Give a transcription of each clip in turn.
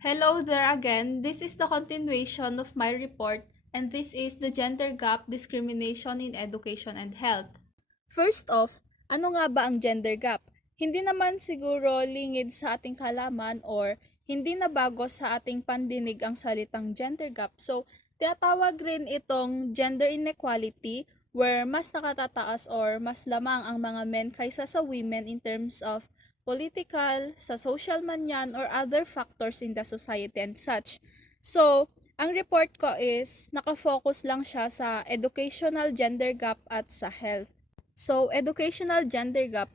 Hello there again. This is the continuation of my report, and this is the gender gap discrimination in education and health. First off, ano nga ba ang gender gap? Hindi naman siguro lingid sa ating kalaman or hindi na bago sa ating pandinig ang salitang gender gap. So, tinatawag rin itong gender inequality where mas nakatataas or mas lamang ang mga men kaysa sa women in terms of political, sa social man yan, or other factors in the society and such. So, ang report ko is nakafocus lang siya sa educational gender gap at sa health. So, educational gender gap,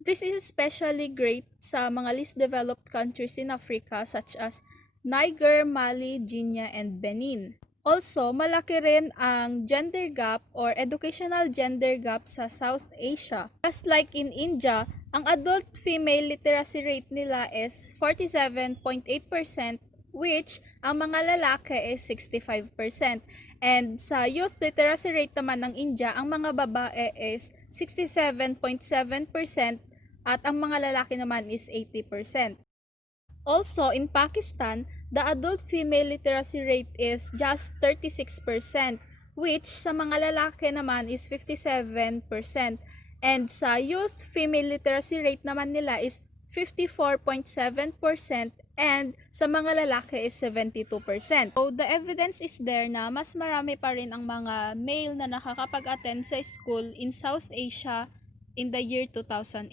this is especially great sa mga least developed countries in Africa such as Niger, Mali, Guinea, and Benin. Also, malaki rin ang gender gap or educational gender gap sa South Asia. Just like in India, ang adult female literacy rate nila is 47.8%, which ang mga lalaki is 65%. And sa youth literacy rate naman ng India, ang mga babae is 67.7% at ang mga lalaki naman is 80%. Also, in Pakistan, the adult female literacy rate is just 36%, which sa mga lalaki naman is 57%. And sa youth female literacy rate naman nila is 54.7% and sa mga lalaki is 72%. So, the evidence is there na mas marami pa rin ang mga male na nakakapag-attend sa school in South Asia in the year 2008.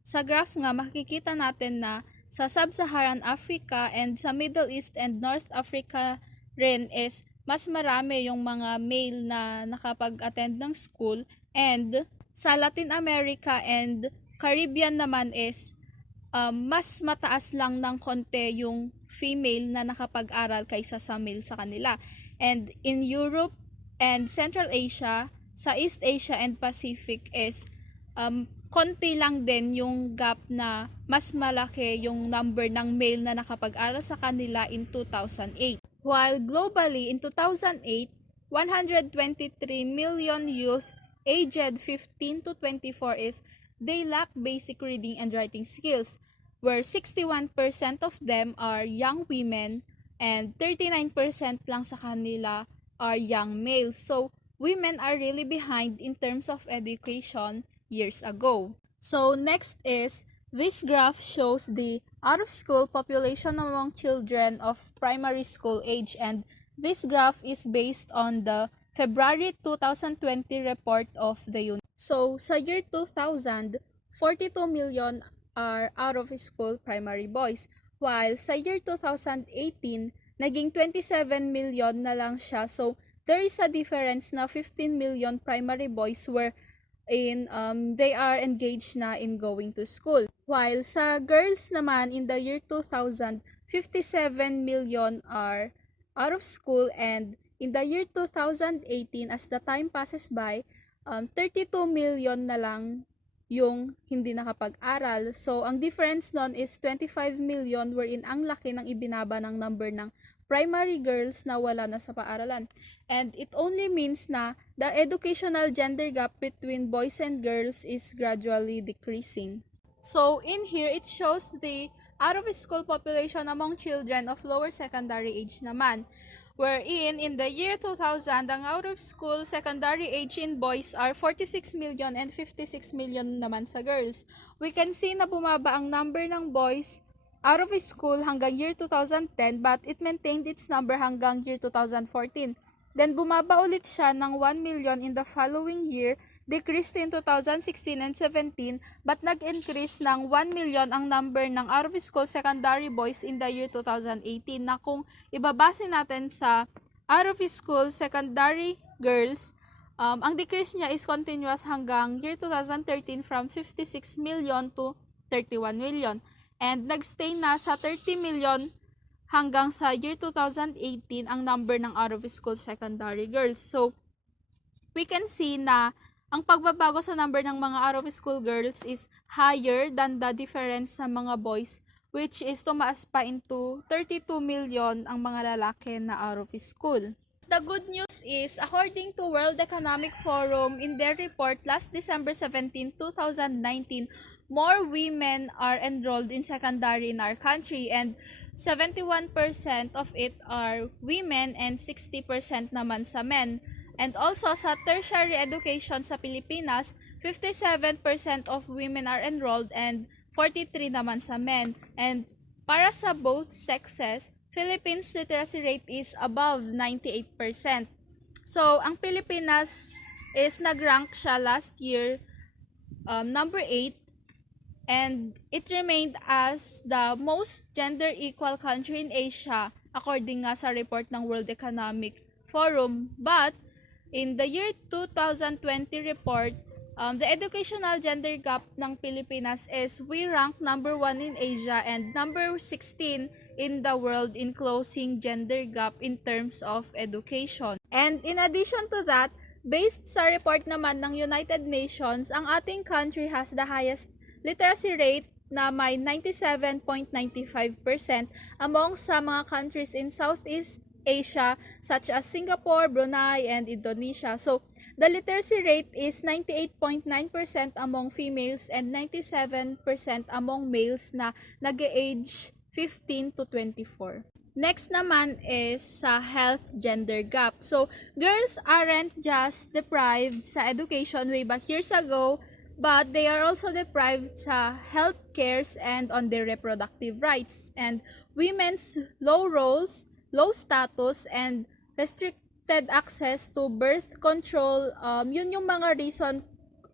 Sa graph nga, makikita natin na sa Sub-Saharan Africa and sa Middle East and North Africa rin is mas marami yung mga male na nakapag-attend ng school, and sa Latin America and Caribbean naman is mas mataas lang ng konti yung female na nakapag-aral kaysa sa male sa kanila. And in Europe and Central Asia, sa East Asia and Pacific is konti lang din yung gap na mas malaki yung number ng male na nakapag-aral sa kanila in 2008. While globally, in 2008, 123 million youth aged 15 to 24 is they lack basic reading and writing skills, where 61% of them are young women and 39% lang sa kanila are young males. So, women are really behind in terms of education years ago. So next is, this graph shows the out-of-school population among children of primary school age, and this graph is based on the February 2020 report of the UNICEF. So sa year 2000, 42 million are out-of-school primary boys, while sa year 2018, naging 27 million na lang siya. So there is a difference na 15 million primary boys were they are engaged na in going to school. While sa girls naman in the year 2000, 57 million are out of school, and in the year 2018, as the time passes by, 32 million na lang yung hindi nakapag-aral. So, ang difference nun is 25 million, wherein ang laki ng ibinaba ng number ng primary girls na wala na sa paaralan. And it only means na the educational gender gap between boys and girls is gradually decreasing. So in here, it shows the out-of-school population among children of lower secondary age naman, wherein in the year 2000, ang out-of-school secondary age in boys are 46 million and 56 million naman sa girls. We can see na bumaba ang number ng boys out of school hanggang year 2010, but it maintained its number hanggang year 2014. Then bumaba ulit siya ng 1 million in the following year, decreased in 2016 and 17, but nag-increase ng 1 million ang number ng out of school secondary boys in the year 2018, na kung ibabase natin sa out of school secondary girls, ang decrease niya is continuous hanggang year 2013 from 56 million to 31 million. And nagstay na sa 30 million hanggang sa year 2018 ang number ng out-of-school secondary girls. So, we can see na ang pagbabago sa number ng mga out-of-school girls is higher than the difference sa mga boys, which is tumaas pa into 32 million ang mga lalaki na out-of-school. The good news is, according to World Economic Forum in their report last December 17, 2019, more women are enrolled in secondary in our country, and 71% of it are women and 60% naman sa men. And also sa tertiary education sa Pilipinas, 57% of women are enrolled and 43 naman sa men. And para sa both sexes, Philippines literacy rate is above 98%. So, ang Pilipinas is nag-rank siya last year number 8, and it remained as the most gender equal country in Asia according nga sa report ng World Economic Forum. But in the year 2020 report, the educational gender gap ng Pilipinas is we rank number 1 in Asia and number 16 in the world in closing gender gap in terms of education. And in addition to that, based sa report naman ng United Nations, ang ating country has the highest literacy rate na may 97.95% among sa mga countries in Southeast Asia such as Singapore, Brunei, and Indonesia. So, the literacy rate is 98.9% among females and 97% among males na nag-age 15 to 24. Next naman is sa health gender gap. So, girls aren't just deprived sa education way back years ago, but they are also deprived sa health cares and on their reproductive rights. And women's low roles, low status, and restricted access to birth control, yun yung mga reason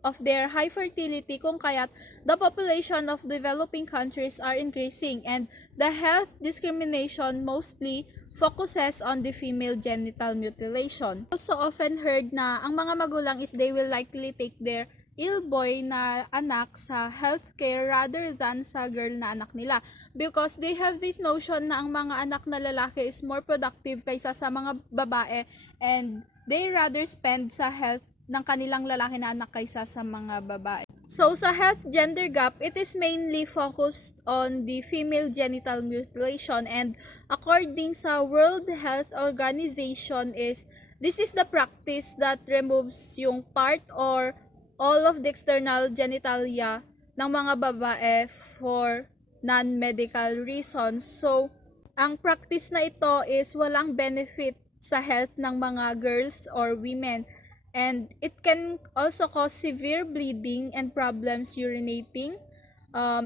of their high fertility kung kaya't the population of developing countries are increasing, and the health discrimination mostly focuses on the female genital mutilation. Also often heard na ang mga magulang is they will likely take their ill boy na anak sa healthcare rather than sa girl na anak nila, because they have this notion na ang mga anak na lalaki is more productive kaysa sa mga babae, and they rather spend sa health ng kanilang lalaki na anak kaysa sa mga babae. So sa health gender gap, it is mainly focused on the female genital mutilation, and according sa World Health Organization this is the practice that removes yung part or all of the external genitalia ng mga babae for non-medical reasons. So ang practice na ito is walang benefit sa health ng mga girls or women. And it can also cause severe bleeding and problems urinating,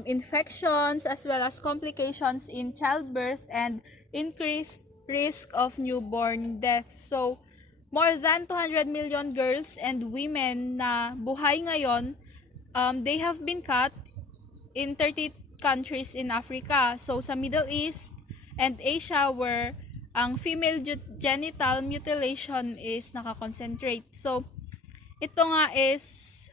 infections, as well as complications in childbirth and increased risk of newborn death. So, more than 200 million girls and women na buhay ngayon, they have been cut in 30 countries in Africa. So, sa Middle East and Asia where ang female genital mutilation is nakakoncentrate. So, ito nga is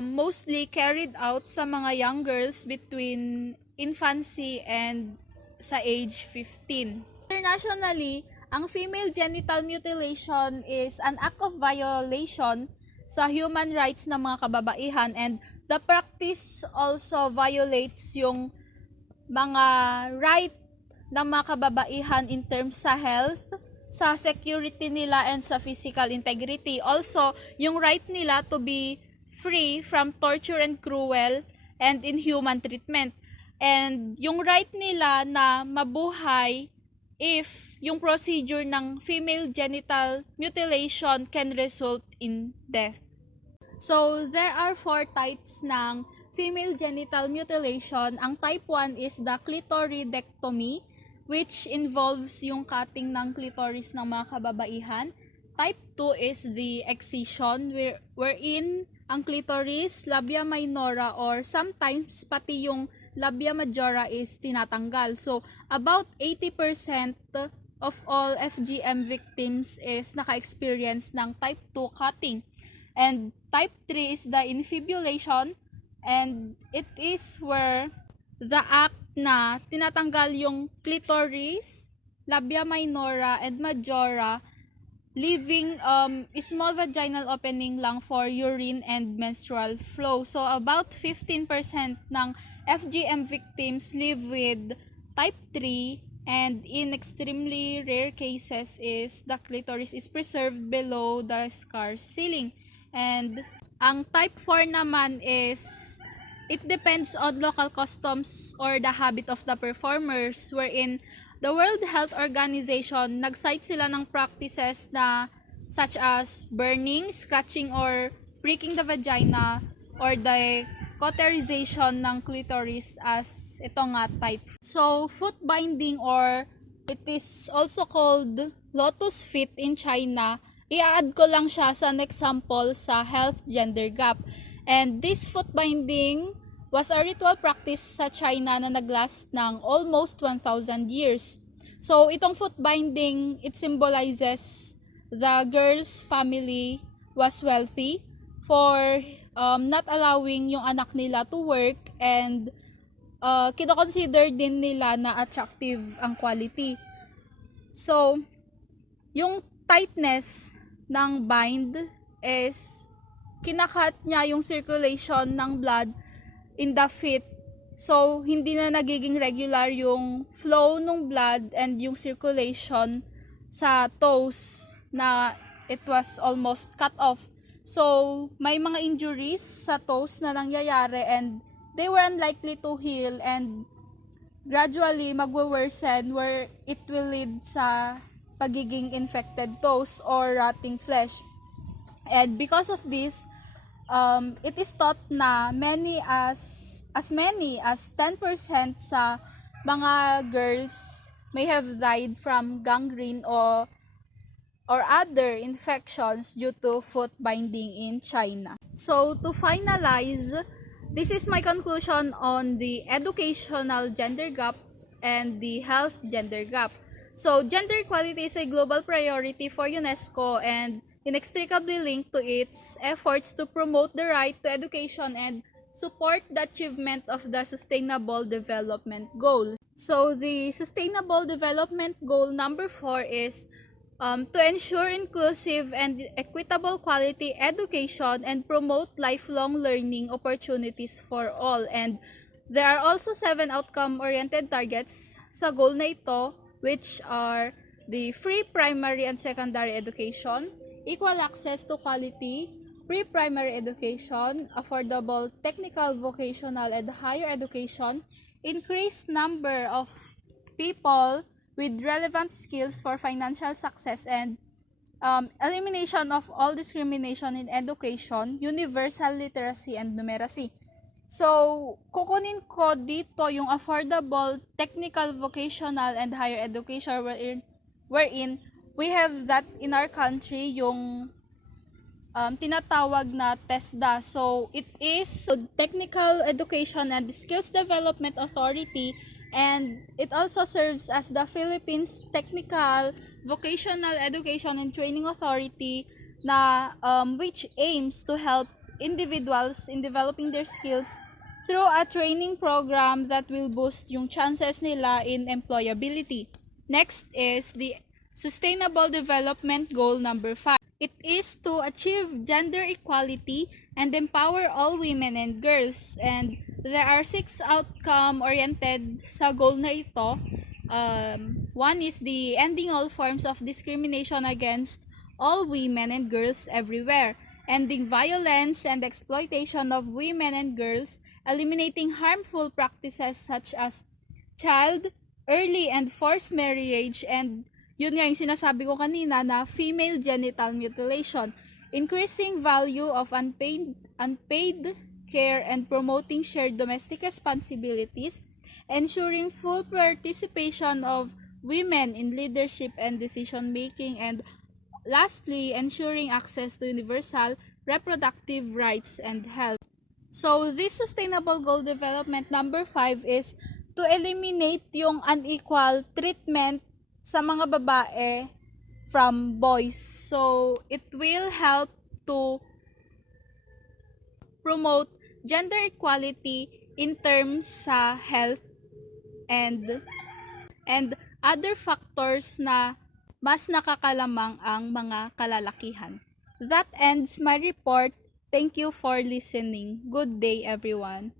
mostly carried out sa mga young girls between infancy and sa age 15. Internationally, ang female genital mutilation is an act of violation sa human rights ng mga kababaihan, and the practice also violates yung mga right ng mga kababaihan in terms sa health, sa security nila, and sa physical integrity. Also, yung right nila to be free from torture and cruel and inhuman treatment. And yung right nila na mabuhay if yung procedure ng female genital mutilation can result in death. So, there are 4 types ng female genital mutilation. Ang type 1 is the clitoridectomy, which involves yung cutting ng clitoris ng mga kababaihan. Type 2 is the excision, wherein ang clitoris, labia minora, or sometimes pati yung labia majora is tinatanggal. So, about 80% of all FGM victims is naka-experience ng type 2 cutting. And type 3 is the infibulation, and it is where the act na tinatanggal yung clitoris, labia minora, and majora, leaving small vaginal opening lang for urine and menstrual flow. So, about 15% ng FGM victims live with type 3, and in extremely rare cases is the clitoris is preserved below the scar ceiling. And ang type 4 naman is it depends on local customs or the habit of the performers, wherein the World Health Organization, nag-cite sila ng practices na such as burning, scratching or pricking the vagina, or the cauterization ng clitoris as ito nga type. So, foot binding, or it is also called lotus feet in China, i-add ko lang siya sa an example sa health gender gap. And this foot binding was a ritual practice sa China na naglast ng almost 1,000 years. So, itong foot binding, it symbolizes the girl's family was wealthy for not allowing yung anak nila to work, and kino-consider din nila na attractive ang quality. So, yung tightness ng bind is kinakat niya yung circulation ng blood in the feet. So, hindi na nagiging regular yung flow ng blood and yung circulation sa toes na it was almost cut off. So, may mga injuries sa toes na nangyayari and they were unlikely to heal, and gradually magwo-worsen where it will lead sa pagiging infected toes or rotting flesh. And because of this, it is thought na as many as 10% sa mga girls may have died from gangrene or other infections due to foot binding in China. So to finalize, this is my conclusion on the educational gender gap and the health gender gap. So gender equality is a global priority for UNESCO and inextricably linked to its efforts to promote the right to education and support the achievement of the Sustainable Development Goals. So the Sustainable Development Goal number 4 is to ensure inclusive and equitable quality education and promote lifelong learning opportunities for all. And there are also 7 outcome-oriented targets sa goal na ito, which are the free primary and secondary education, equal access to quality pre-primary education, affordable technical, vocational, and higher education, increased number of people with relevant skills for financial success, and elimination of all discrimination in education, universal literacy, and numeracy. So, kukunin ko dito yung affordable technical, vocational, and higher education wherein we have that in our country, yung tinatawag na TESDA. So, it is Technical Education and Skills Development Authority, and it also serves as the Philippines Technical, Vocational Education and Training Authority na which aims to help individuals in developing their skills through a training program that will boost yung chances nila in employability. Next is the Sustainable Development Goal number 5. It is to achieve gender equality and empower all women and girls. And there are 6 outcome-oriented sa goal na ito. One is the ending all forms of discrimination against all women and girls everywhere, ending violence and exploitation of women and girls, eliminating harmful practices such as child, early and forced marriage, and yun nga yung sinasabi ko kanina na female genital mutilation, increasing value of unpaid care and promoting shared domestic responsibilities, ensuring full participation of women in leadership and decision making, and lastly, ensuring access to universal reproductive rights and health. So, this Sustainable Goal Development number 5 is to eliminate yung unequal treatment sa mga babae from boys. So, it will help to promote gender equality in terms sa health and other factors na mas nakakalamang ang mga kalalakihan. That ends my report. Thank you for listening. Good day, everyone.